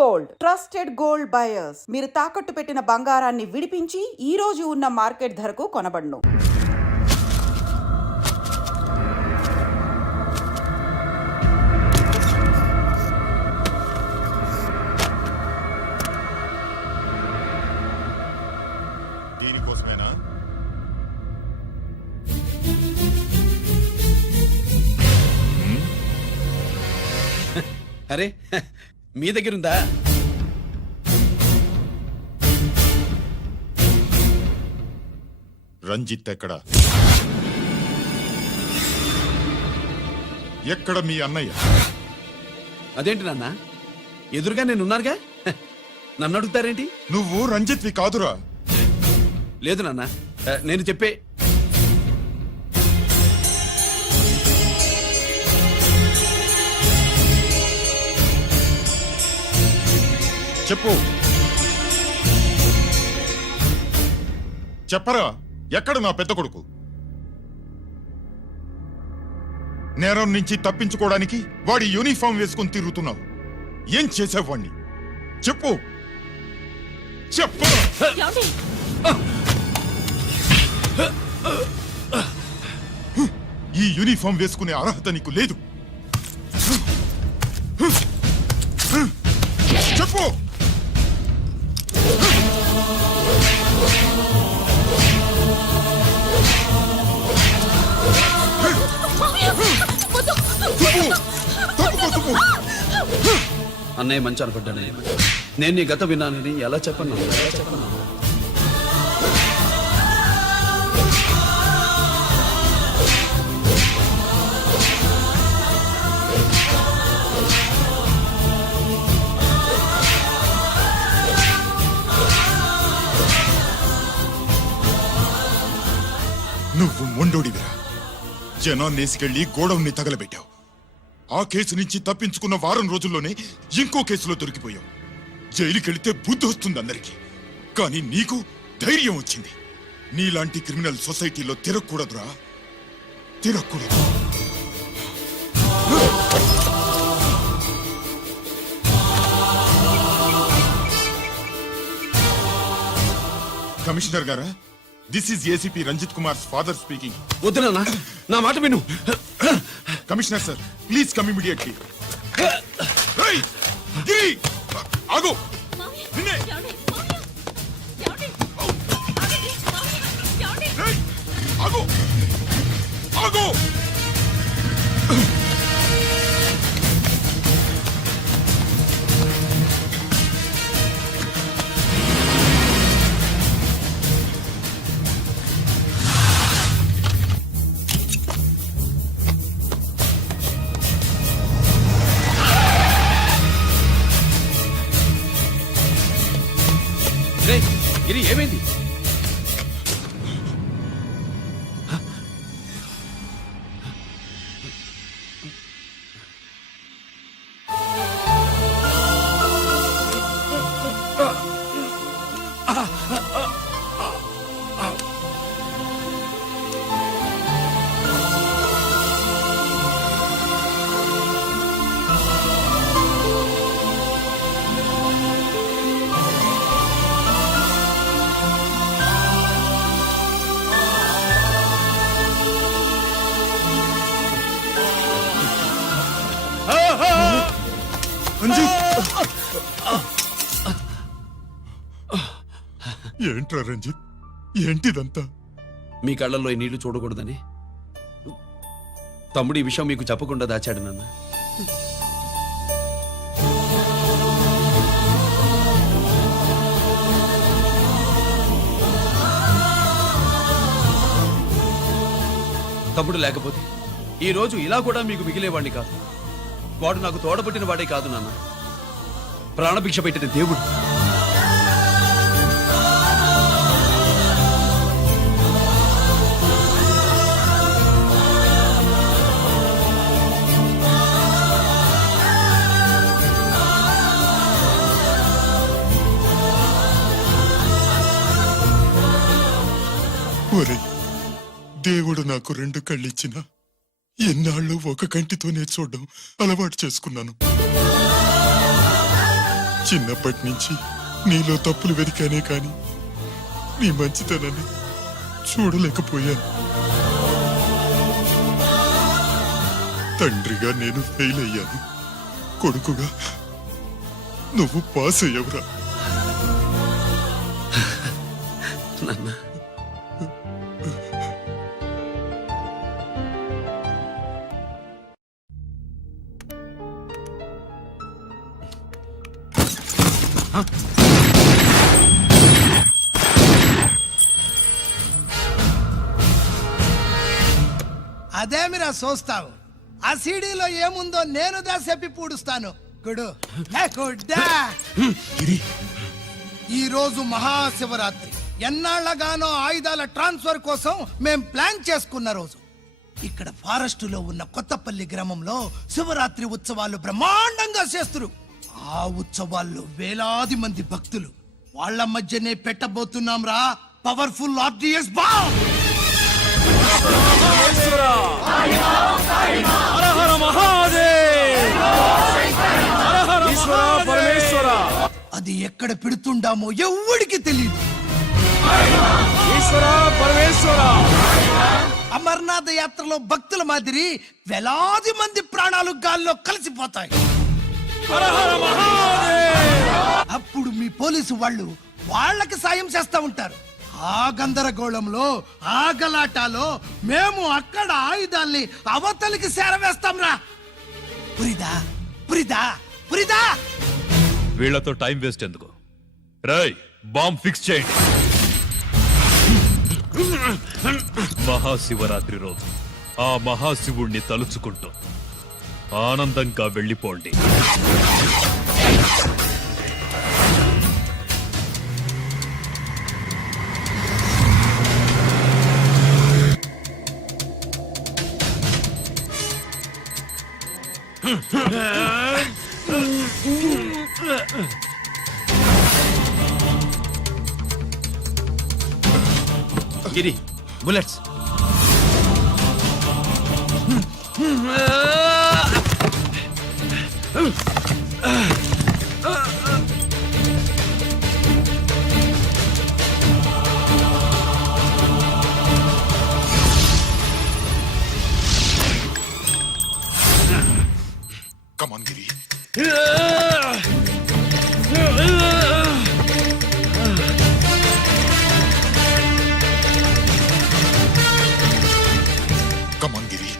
Gold trusted gold buyers. మీరు తాకట్టు పెట్టిన బంగారాన్ని విడిపించి ఈ రోజు ఉన్న మార్కెట్ ధరకు కొనబడును. దీనికోసమేనా? అరే మీ దగ్గరుందా? రంజిత్ ఎక్కడ? ఎక్కడ మీ అన్నయ్య? అదేంటి నాన్న, ఎదురుగా నేనున్నానుగా, నన్ను అడుగుతారేంటి? నువ్వు రంజిత్వి కాదురా. లేదు నాన్న, నేను చెప్పే చెప్పు. చెప్పరా, ఎక్కడ నా పెద్ద కొడుకు? నేరం నుంచి తప్పించుకోవడానికి వాడి యూనిఫామ్ వేసుకుని తిరుగుతున్నావు. ఏం చేసావు వాణ్ణి? చెప్పు చెప్పు. ఈ యూనిఫామ్ వేసుకునే అర్హత నీకు లేదు. చెప్పు. అన్నయ్య మంచి అనుకుంటానే. నేను నీ గత విన్నానని ఎలా చెప్పను? నువ్వు మొండోడివిరా. జనాన్నేసుకెళ్లి గోడౌన్ని తగలబెట్టావు. ఆ కేసు నుంచి తప్పించుకున్న వారం రోజుల్లోనే ఇంకో కేసులో దొరికిపోయావు. జైలుకెళ్తే బుద్ధి వస్తుంది అందరికీ, కానీ నీకు ధైర్యం వచ్చింది. నీలాంటి క్రిమినల్ సొసైటీలో తిరగకూడదురా, తిరగకూడదు. కమిషనర్ గారా, this is ACP Ranjith Kumar father speaking. వద్దు నాన్న, నా మాట విను. Commissioner sir, please come immediately. ఆగు. ఆగు ఆగు. గిరి, ఏమైంది? ఏంట్రా రంజిత్, ఏంటిదంతా? మీ కళ్ళల్లో ఈ నీళ్లు చూడకూడదని తమ్ముడు ఈ విషయం మీకు చెప్పకుండా దాచాడు నాన్న. తమ్ముడు లేకపోతే ఈ రోజు ఇలా కూడా మీకు మిగిలేవాడిని కాదు. వాడు నాకు తోడబుట్టిన వాడే కాదు నాన్న, ప్రాణభిక్ష పెట్టిన దేవుడు. ఒరే, దేవుడు నాకు 2 కళ్ళిచ్చినా ఎన్నాళ్ళు ఒక కంటితోనే చూడడం అలవాటు చేసుకున్నాను. చిన్నప్పటి నుంచి నీలో తప్పులు వెతికానే కాని నీ మంచితనాన్ని చూడలేకపోయాను. తండ్రిగా నేను ఫెయిల్ అయ్యాను, కొడుకుగా నువ్వు పాస్ అయ్యవురా. నాన్న అదేమిరా చూస్తావు? ఆ సీడీలో ఏముందో నేను చెప్పి పూడుస్తాను. గుడు ఏ గుడ్డా. ఈ రోజు మహాశివరాత్రి. ఎన్నాళ్లగానో ఆయుధాల ట్రాన్స్ఫర్ కోసం మేం ప్లాన్ చేసుకున్న రోజు. ఇక్కడ ఫారెస్ట్ లో ఉన్న కొత్తపల్లి గ్రామంలో శివరాత్రి ఉత్సవాలు బ్రహ్మాండంగా చేస్తురు. ఆ ఉత్సవాల్లో వేలాది మంది భక్తులు. వాళ్ళ మధ్యనే పెట్టబోతున్నాం రా పవర్ఫుల్ ఆర్డిఎస్ బాంబ్. అది ఎక్కడ పెడుతుండామో ఎవ్వడికి తెలియదు. అమర్నాథ్ యాత్రలో భక్తుల మాదిరి వేలాది మంది ప్రాణాలు గాల్లో కలిసిపోతాయి. అప్పుడు మీ పోలీసు వాళ్ళు వాళ్ళకి సాయం చేస్తా ఉంటారు. ఆ గందరగోళంలో ఆ గలాటాలో మేము అక్కడ ఆయుధాల్ని అవతలికి చేరవేస్తాం రా. పురిదా పురిదా పురిదా. వీళ్లతో టైం వేస్ట్ ఎందుకు? రాయ్, బాంబ్ ఫిక్స్ చేయండి. మహాశివరాత్రి రోజు ఆ మహాశివుణ్ణి తలుచుకుంటూ ఆనందంగా వెళ్ళిపోండి. గిరి, bullets. Come on, Giri. Come on, Giri.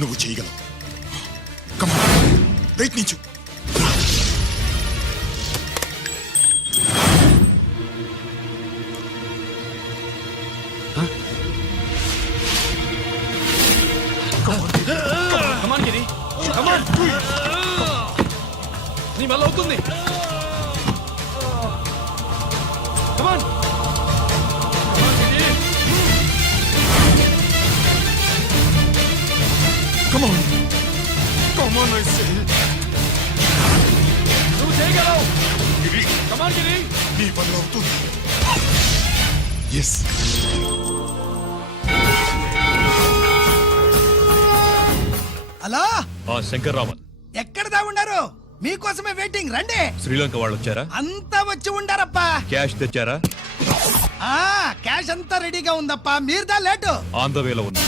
నువ్వు చేయగలవు. Come on. ప్రయత్నించు. కమాన్ గిరి, కమాన్. నీ వల్ల అవుతుంది. కమాన్. Come on. Come on, I say. నువ్వు చేయగలవు. గిరి, కమాన్ గిరి. నీ వల్ల అవుతుంది. ఎస్. హలో, ఆ శంకర్రామన్, ఎక్కడ దాగుండారు? మీకోసమే వెయిటింగ్. రండి. శ్రీలంక వాళ్ళు వచ్చారా? అంతా వచ్చి ఉండారప్పా. క్యాష్ తెచ్చారా? ఆ క్యాష్ అంతా రెడీగా ఉందప్పా. మీరుదా లేటు. ఆన్ ద వేలో ఉన్నా.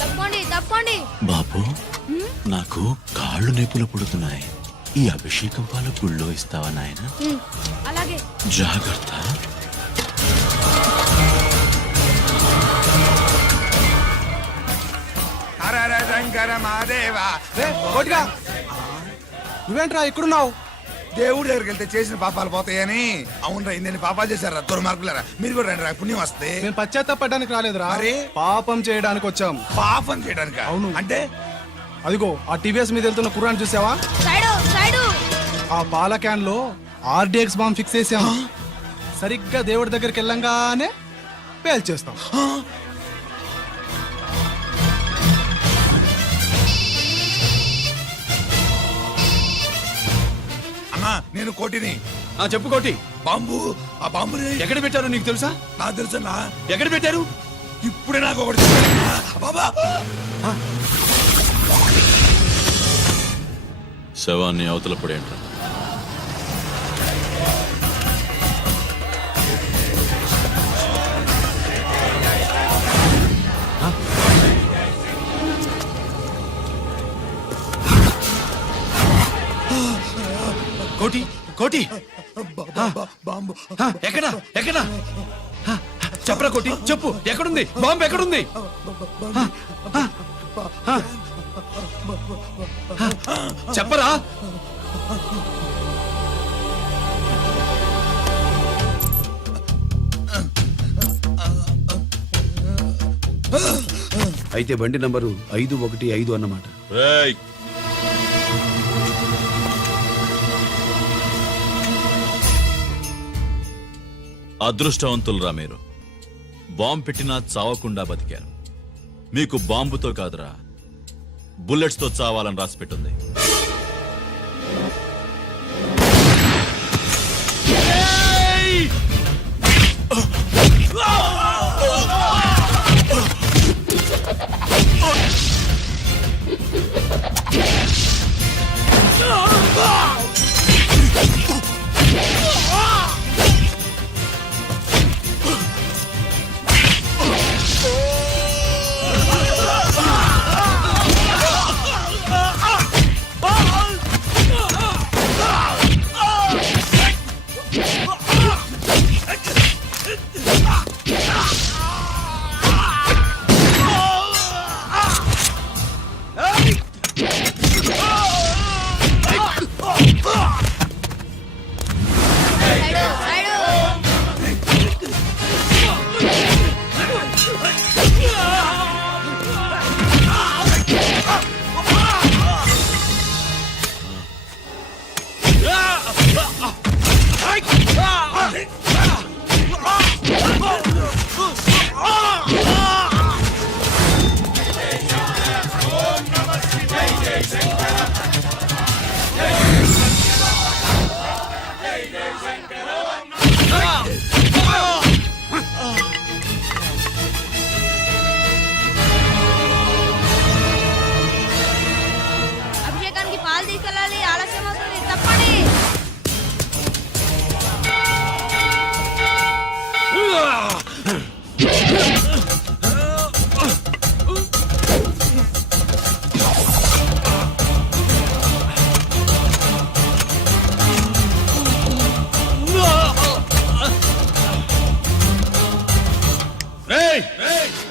తప్పండి తప్పండి. బాబు, నాకు కాళ్ళు నొప్పులు పుడుతున్నాయి. ఈ అభిషేకం పాలు గుళ్ళో ఇస్తావా నాయన? అలాగే. జాగ్రత్త. నువ్వేంట్రా ఇక్కడున్నావు? దేవుడి దగ్గరికి వెళ్తే చేసిన పాపాలు పోతాయని. అవునరా, ఇన్ని పాపాలు చేశారా దుర్మార్గులారా. మీరు కూడా రండి రా, పుణ్యం వస్తే. మేము పశ్చాత్తాపడడానికి రాలేదురా, మరి? పాపం చేయడానికి వచ్చాం. పాపం చేయడానికి? అవును. అంటే అదిగో ఆ టీవీఎస్ మీద వెళ్తున్న కుర్రాన్ని చూసావా? Side side. ఆ పాల క్యాన్ లో ఆర్డిఎక్స్ బాంబ్ ఫిక్స్ చేసాం. సరిగ్గా దేవుడి దగ్గరికి వెళ్ళంగానే పేల్చేస్తాం. అమ్మా, నేను కోటిని. చెప్పు కోటి. బాంబు, ఆ బాంబుని ఎక్కడ పెట్టారు నీకు తెలుసా? నాకు తెలుసన్నా. ఎక్కడ పెట్టారు? ఇప్పుడే నాకు ఒకటి చెప్పారన్నా. బాబా శవాన్ని అవతల పడేంట్రా. కోటి కోటి బాంబు ఎక్కడా ఎక్కడా చెప్పరా కోటి చెప్పు ఎక్కడుంది బాంబు ఎక్కడుంది చెప్పరా అయితే బండి నంబరు 515 అన్నమాట. రేయ్, అదృష్టవంతులరా మీరు. బాంబు పెట్టినా చావకుండా బతికారు. మీకు బాంబుతో కాదురా, బుల్లెట్స్ తో చావాలని రాసి పెట్టుంది. సైడు సైడు అభిషేకానికి పాలు తీసుకెళ్ళాలి, ఆలస్యం అవుతుంది, తప్పండి.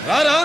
రారా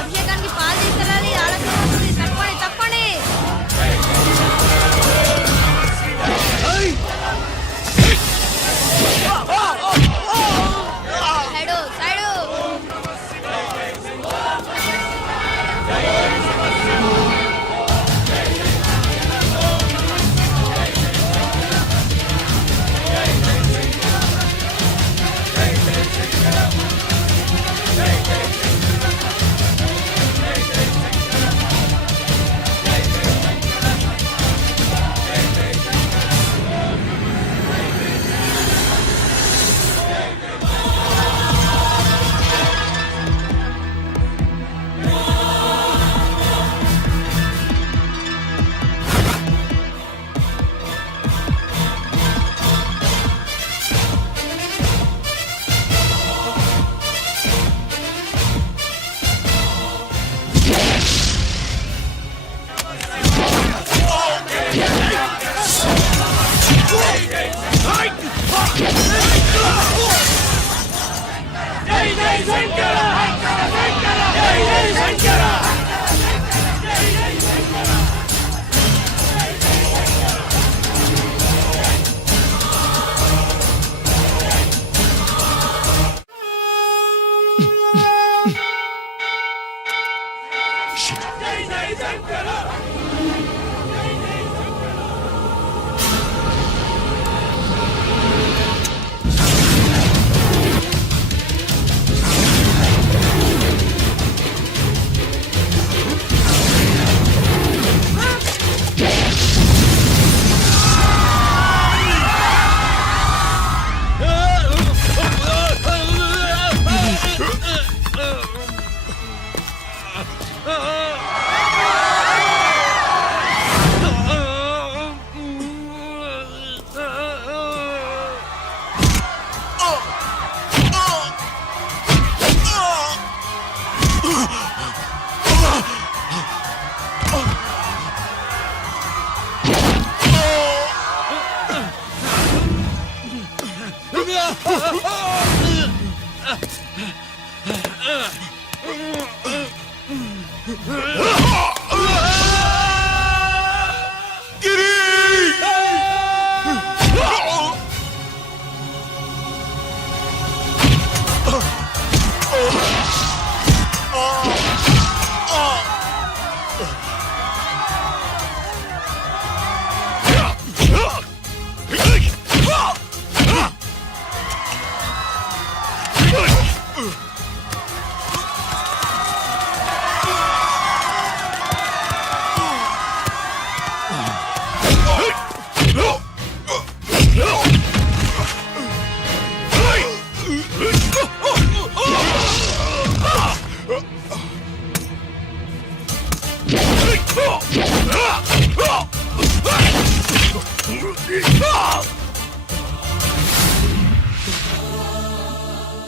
అభిషేకానికి పాలు తీసుకెళ్ళాలి, ఆలస్యం అవుతుంది, తప్పండి, తప్పండి. సైడు సైడు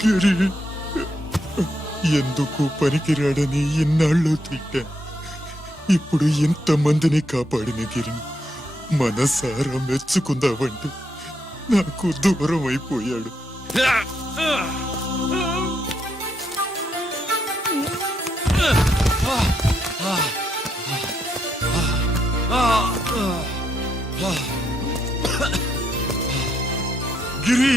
గిరి, ఎందుకు పనికిరాడని ఇన్నాళ్ళు తిట్టా. ఇప్పుడు ఎంతమందిని కాపాడిన గిరిని మనసారా మెచ్చుకుందామంటే నాకు దూరం అయిపోయాడు. గిరి,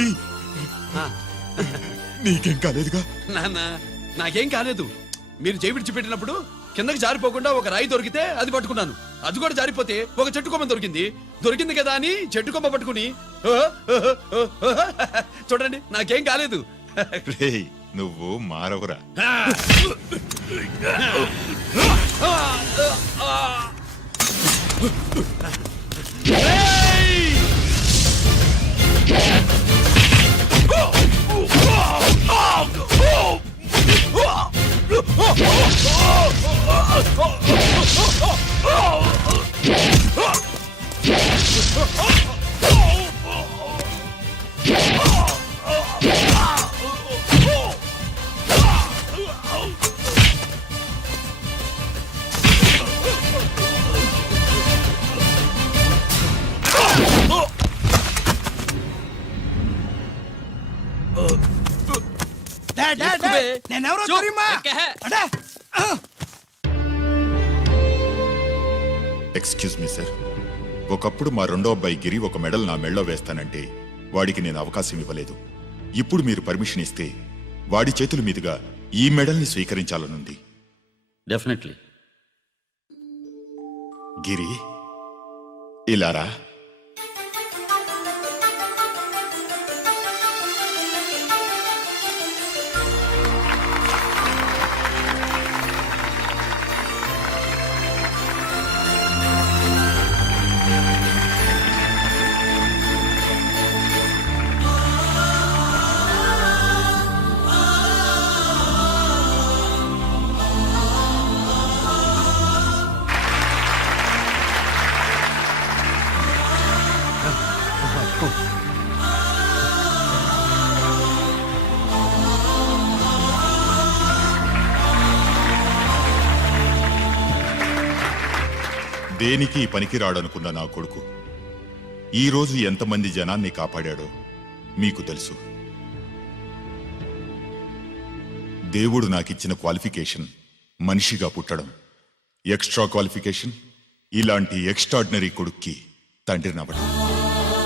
నీకేం కాలేదుగా? నాన్న నాకేం కాలేదు. మీరు చేయి విడిచిపెట్టినప్పుడు కిందకి జారిపోకుండా ఒక రాయి దొరికితే అది పట్టుకున్నాను. అది కూడా జారిపోతే ఒక చెట్టు కొమ్మ దొరికింది కదా అని చెట్టు కొమ్మ పట్టుకుని చూడండి నాకేం కాలేదు. రేయ్, నువ్వు మారవురా. నేనెవరో తెలియమా? అడే! ఎక్స్క్యూజ్ మీ సార్, ఒకప్పుడు మా రెండో అబ్బాయి గిరి ఒక మెడల్ నా మెడలో వేస్తానంటే వాడికి నేను అవకాశం ఇవ్వలేదు. ఇప్పుడు మీరు పర్మిషన్ ఇస్తే వాడి చేతుల మీదుగా ఈ మెడల్ని స్వీకరించాలనుంది. డెఫినెట్లీ. గిరి, ఇలారా. దేనికి పనికిరాడనుకున్న నా కొడుకు ఈరోజు ఎంతమంది జనాన్ని కాపాడాడో మీకు తెలుసు. దేవుడు నాకిచ్చిన క్వాలిఫికేషన్ మనిషిగా పుట్టడం, ఎక్స్ట్రా క్వాలిఫికేషన్ ఇలాంటి ఎక్స్ట్రాడినరీ కొడుక్కి తండ్రినవ్వడం.